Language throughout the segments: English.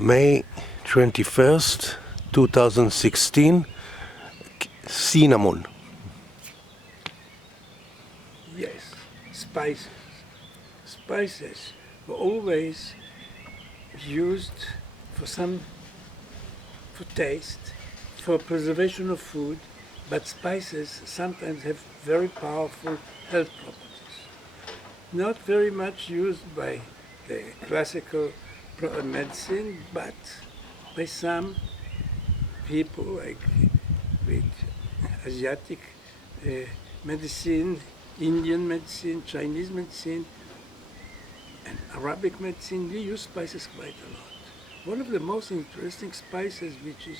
May 21st, 2016, cinnamon. Yes, spices. Spices were always used for taste, for preservation of food, but spices sometimes have very powerful health properties. Not very much used by the classical medicine, but by some people like with Asiatic medicine, Indian medicine, Chinese medicine, and Arabic medicine. We use spices quite a lot. One of the most interesting spices, which is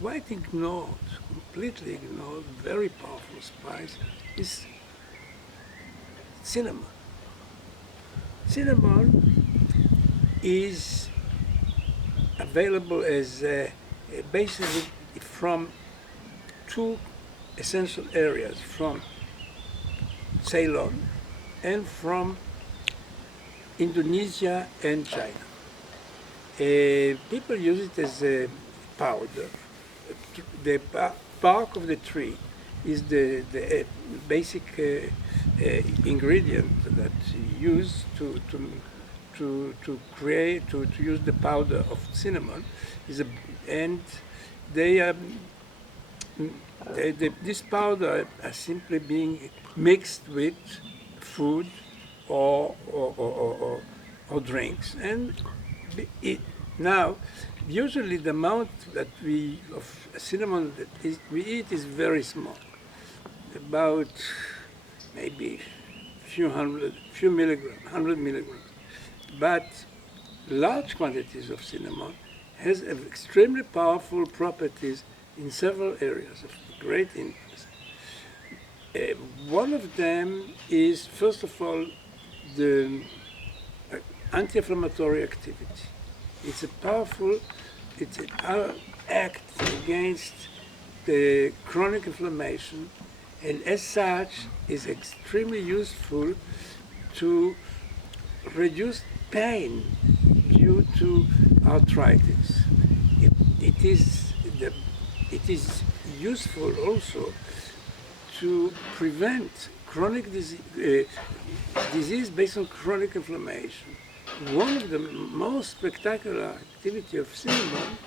quite ignored, completely ignored, very powerful spice, is cinnamon. Cinnamon is available as basically from two essential areas, from Ceylon and from Indonesia and China. People use it as a powder. The bark of the tree is the basic ingredient that used to use the powder of cinnamon. And this powder are simply being mixed with food or drinks. And now, usually the amount that of cinnamon that we eat is very small, about maybe few milligrams, 100 milligrams. But large quantities of cinnamon has extremely powerful properties in several areas of great interest. One of them is, first of all, the anti-inflammatory activity. It's an act against the chronic inflammation, and as such is extremely useful to reduce pain due to arthritis. It is useful also to prevent chronic disease based on chronic inflammation. One of the most spectacular activity of cinnamon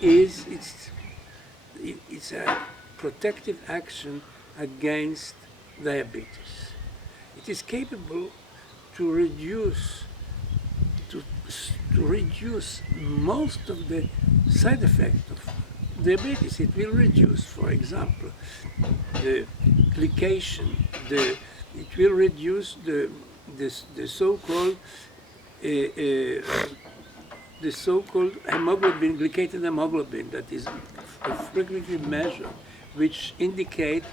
is it's a protective action against diabetes. It is capable to reduce most of the side effects of diabetes. It will reduce, for example, the glycation. It will reduce the so-called hemoglobin, glycated hemoglobin, that is frequently measured, which indicate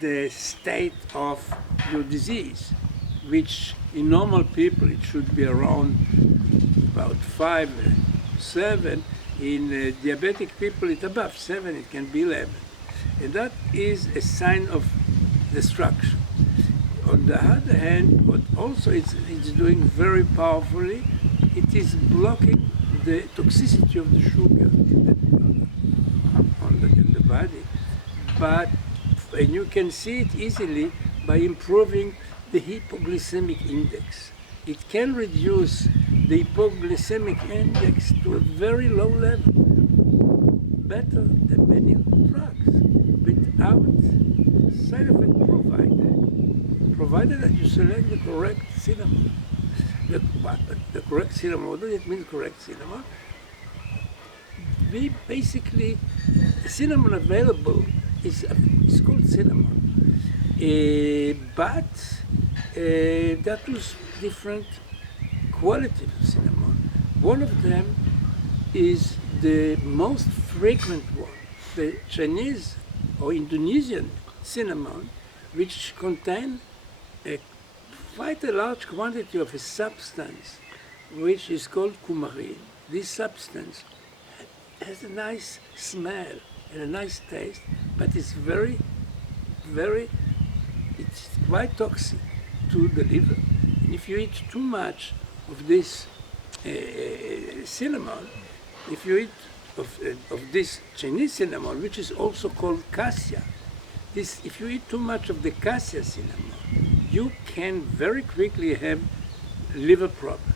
the state of your disease, which in normal people it should be around about 5, 7. In diabetic people it's above 7, it can be 11. And that is a sign of destruction. On the other hand, what also it's doing very powerfully, it is blocking the toxicity of the sugar in the body. And you can see it easily by improving the hypoglycemic index. It can reduce the hypoglycemic index to a very low level, better than many drugs, without side effect provided that you select the correct cinnamon. The correct cinnamon, what does it mean, correct cinnamon? We basically, the cinnamon available is called cinnamon. But there are two different qualities of cinnamon. One of them is the most frequent one, the Chinese or Indonesian cinnamon, which contain quite a large quantity of a substance which is called coumarin. This substance has a nice smell and a nice taste, but it's it's quite toxic to the liver. And if you eat too much of this cinnamon, if you eat of this Chinese cinnamon, which is also called cassia, if you eat too much of the cassia cinnamon, you can very quickly have liver problems.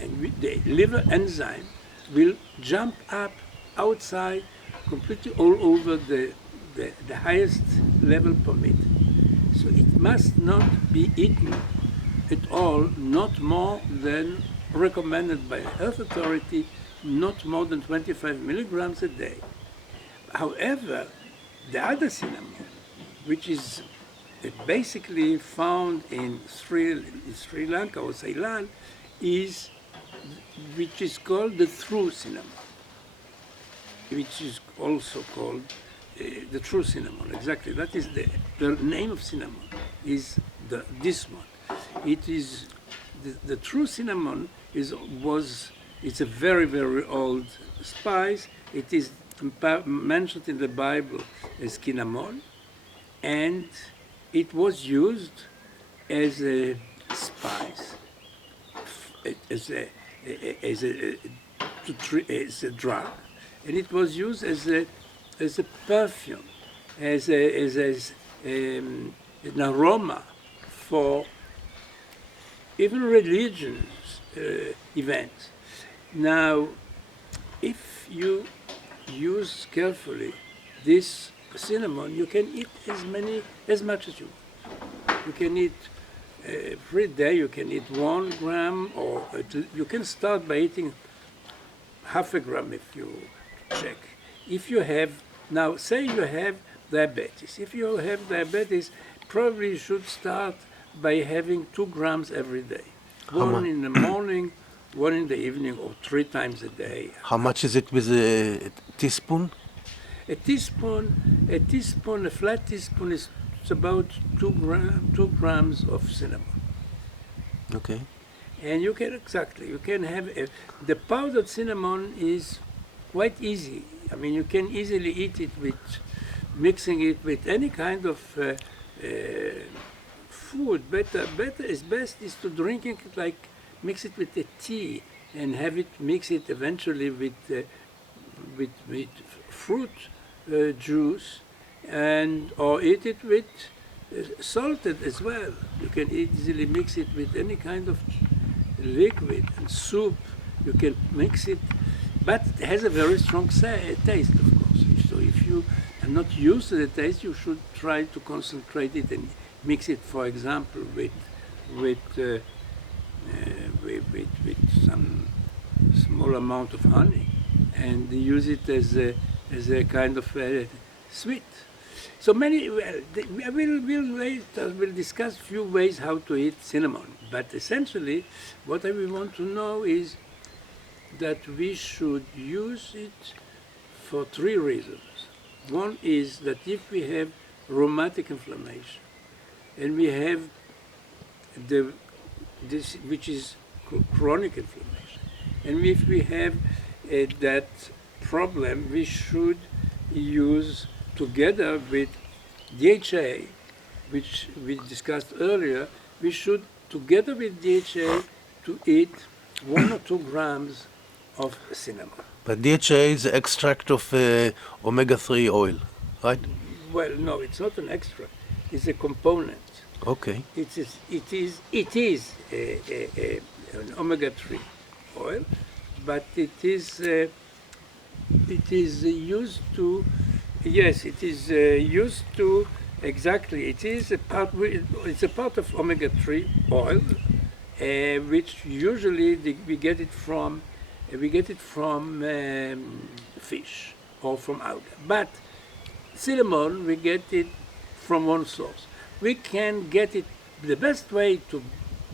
And the liver enzyme will jump up outside completely all over the highest level permitted. So it must not be eaten at all, not more than recommended by a health authority, not more than 25 milligrams a day. However, the other cinnamon, which is basically found in Sri Lanka or Ceylon, which is called the true cinnamon, which is also called the true cinnamon. Exactly, that is the name of cinnamon is this one. It is the true cinnamon it's a very, very old spice. It is mentioned in the Bible as cinnamon, and it was used as a spice, as a drug, and it was used as a perfume, as an aroma for even religious events. Now, if you use carefully this cinnamon, you can eat as much as you want. You can eat every day. You can eat 1 gram, or you can start by eating half a gram if you check. If you have now, say you have diabetes. If you have diabetes, probably you should start by having 2 grams every day. One in the morning, one in the evening, or 3 times a day. How much is it with a teaspoon? A flat teaspoon is about 2 grams of cinnamon. Okay. And you can have the powdered cinnamon is quite easy. I mean, you can easily eat it mixing it with any kind of food. Best is to drink it mix it with a tea and mix it eventually with fruit juice, or eat it with salted as well. You can easily mix it with any kind of liquid and soup. You can mix it, but it has a very strong taste, of course. So if you are not used to the taste, you should try to concentrate it and mix it, for example, with some small amount of honey, and use it as a kind of sweet. So we'll discuss a few ways how to eat cinnamon. But essentially, what we want to know is that we should use it for 3 reasons. One is that if we have rheumatic inflammation, and we have this, which is chronic inflammation, and if we have that problem, we should use together with DHA, which we discussed earlier, we should together with DHA to eat 1 or 2 grams of cinnamon. But DHA is extract of omega-3 oil, right? Well, no, it's not an extract. It's a component. Okay. It is an omega-3 oil, but it is used to. Yes, it is used to. Exactly, it is a part. It's a part of omega-3 oil, which usually we get it from fish or from algae. But cinnamon, we get it from one source. We can get it. The best way to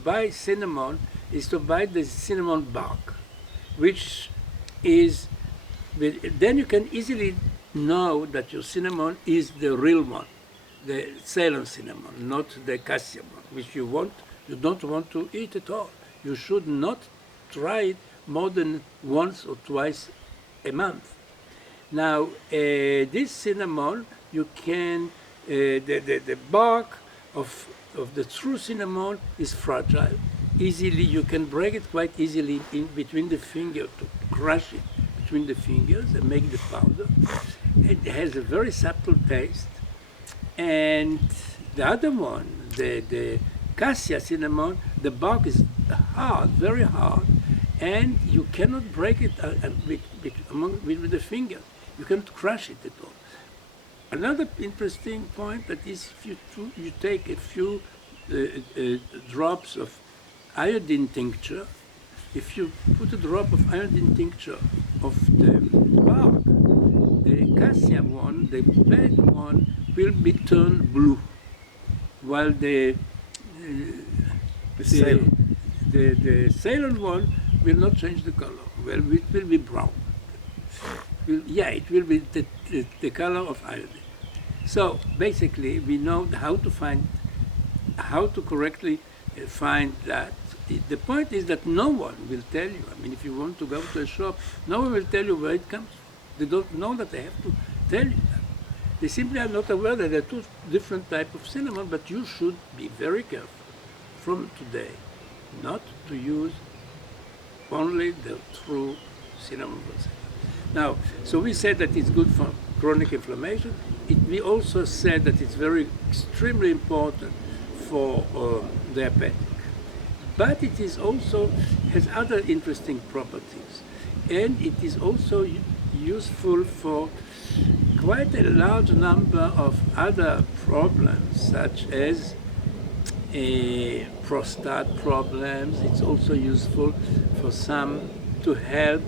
buy cinnamon is to buy the cinnamon bark, which is. Then you can easily know that your cinnamon is the real one, the Ceylon cinnamon, not the cassia one, which you don't want to eat at all. You should not try it more than once or twice a month. Now, this cinnamon, you can, the bark of the true cinnamon is fragile. easily, you can break it quite easily in between the finger, to crush it between the fingers and make the powder. It has a very subtle taste. And the other one, the cassia cinnamon, the bark is hard, very hard, and you cannot break it with the finger. You can't crush it at all. Another interesting point that is if you take a few drops of iodine tincture, if you put a drop of iodine tincture of the bark, the cassia one, the bad one, will be turned blue, while the Ceylon one will not change the color. Well, it will be brown. It will be the color of iodine. So basically, we know how to correctly find that. The point is that no one will tell you. I mean, if you want to go to a shop, no one will tell you where it comes from. They don't know that they have to tell you that. They simply are not aware that there are two different types of cinnamon, but you should be very careful from today not to use only the true cinnamon roll. Now, so we said that it's good for chronic inflammation. We also said that it's extremely important for diabetic. But it is also has other interesting properties, and it is also useful for quite a large number of other problems, such as prostate problems. It's also useful for some to help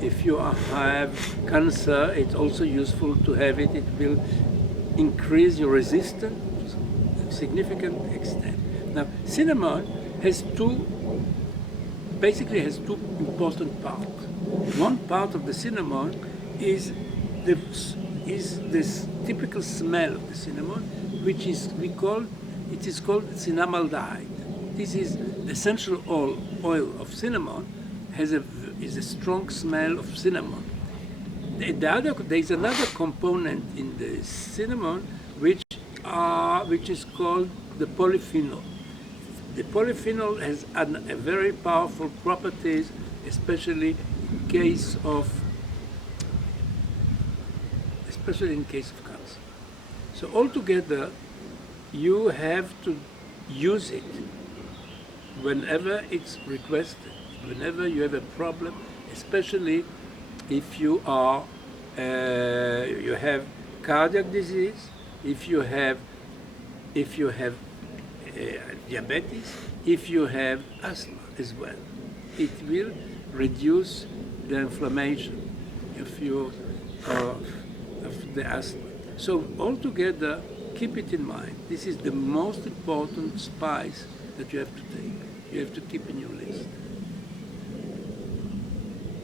if you have cancer. It's also useful to have it. It will increase your resistance to a significant extent. Now, cinnamon has two important parts. One part of the cinnamon is this typical smell of the cinnamon, which is called cinnamaldehyde. This is the essential oil of cinnamon. Is a strong smell of cinnamon. There is another component in the cinnamon which is called the polyphenol. The polyphenol has a very powerful properties, especially in case of cancer. So altogether, you have to use it whenever it's requested, whenever you have a problem, especially if you have cardiac disease, if you have diabetes, if you have asthma as well. It will reduce the inflammation of the asthma. So altogether, keep it in mind. This is the most important spice that you have to take. You have to keep in your list.